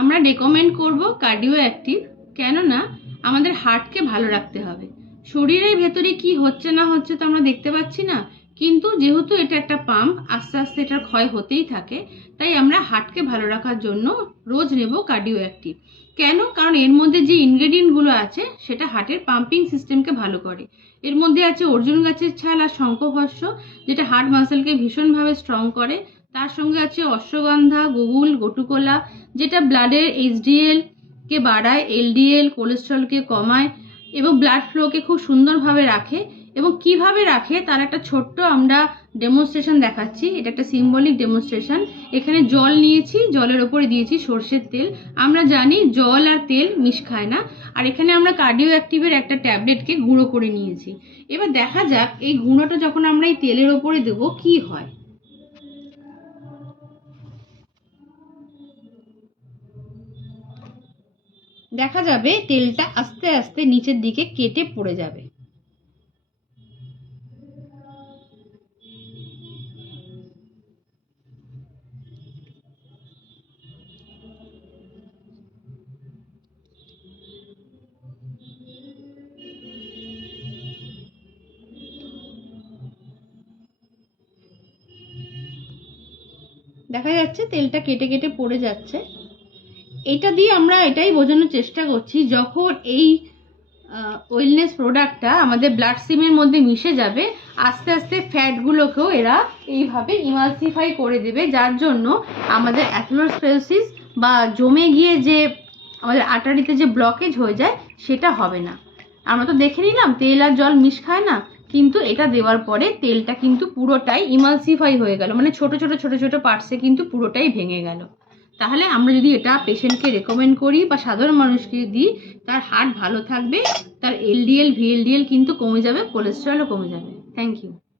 আমরা রেকমেন্ড করব cardio active, কেননা আমাদের হার্টকে ভালো রাখতে হবে। শরীরের ভেতরে কি হচ্ছে না হচ্ছে তো আমরা দেখতে পাচ্ছি না, কিন্তু যেহেতু এটা একটা পাম্প, আস্তে আস্তে এটার ক্ষয় হতেই থাকে, তাই আমরা হার্টকে ভালো রাখার জন্য রোজ নেব কার্ডিও অ্যাক্টিভ। কেন? কারণ এর মধ্যে যে ইনগ্রেডিয়েন্টগুলো আছে সেটা হার্টের পাম্পিং সিস্টেমকে ভালো করে। এর মধ্যে আছে অর্জুন গাছের ছাল আর শঙ্খভস্য, যেটা হার্ট মাসেলকে ভীষণভাবে স্ট্রং করে। তার সঙ্গে আছে অশ্বগন্ধা, গুগুল, গটুকলা, যেটা ব্লাডের এইচডিএল কে বাড়ায়, এলডিএল কোলেস্ট্রলকে কমায় এবং ব্লাড ফ্লোকে খুব সুন্দরভাবে রাখে। এবং কিভাবে রাখে তার একটা ছোট্ট আমরা ডেমনস্ট্রেশন দেখাচ্ছি। এটা একটা সিম্বলিক ডেমনস্ট্রেশন। এখানে জল নিয়েছি, জলের ওপরে দিয়েছি সর্ষের তেল। আমরা জানি জল আর তেল মিশ খায় না। আর এখানে আমরা কার্ডিও অ্যাক্টিভের একটা ট্যাবলেটকে গুঁড়ো করে নিয়েছি। এবার দেখা যাক এই গুঁড়োটা যখন আমরা এই তেলের ওপরে দেবো কি হয়। দেখা যাবে তেলটা আস্তে আস্তে নিচের দিকে কেটে পড়ে যাবে। দেখা যাচ্ছে তেলটা কেটে কেটে পড়ে যাচ্ছে। এটা দিয়ে আমরা এটাই বোঝানোর চেষ্টা করছি, যখন এই ওয়েলনেস প্রোডাক্টটা আমাদের ব্লাড স্ট্রিমের মধ্যে মিশে যাবে, আস্তে আস্তে ফ্যাটগুলোকেও এরা এইভাবে ইমালসিফাই করে দেবে, যার জন্য আমাদের অ্যাথেরোস্ক্লেরোসিস বা জমে গিয়ে যে আমাদের আর্টারিতে যে ব্লকেজ হয়ে যায় সেটা হবে না। আমরা তো দেখে নিলাম তেল আর জল মিশ খায় না, কিন্তু এটা দেওয়ার পরে তেলটা কিন্তু পুরোটাই ইমালসিফাই হয়ে গেল, মানে ছোট ছোট ছোট ছোট পার্টসে কিন্তু পুরোটাই ভেঙে গেল। তাহলে আমরা যদি এটা পেশেন্টকে রেকমেন্ড করি বা সাধারণ মানুষকে দিই, তার হার্ট ভালো থাকবে, তার এলডিএল ভিএলডিএল কিন্তু কমে যাবে, কোলেস্টেরলও কমে যাবে। Thank you.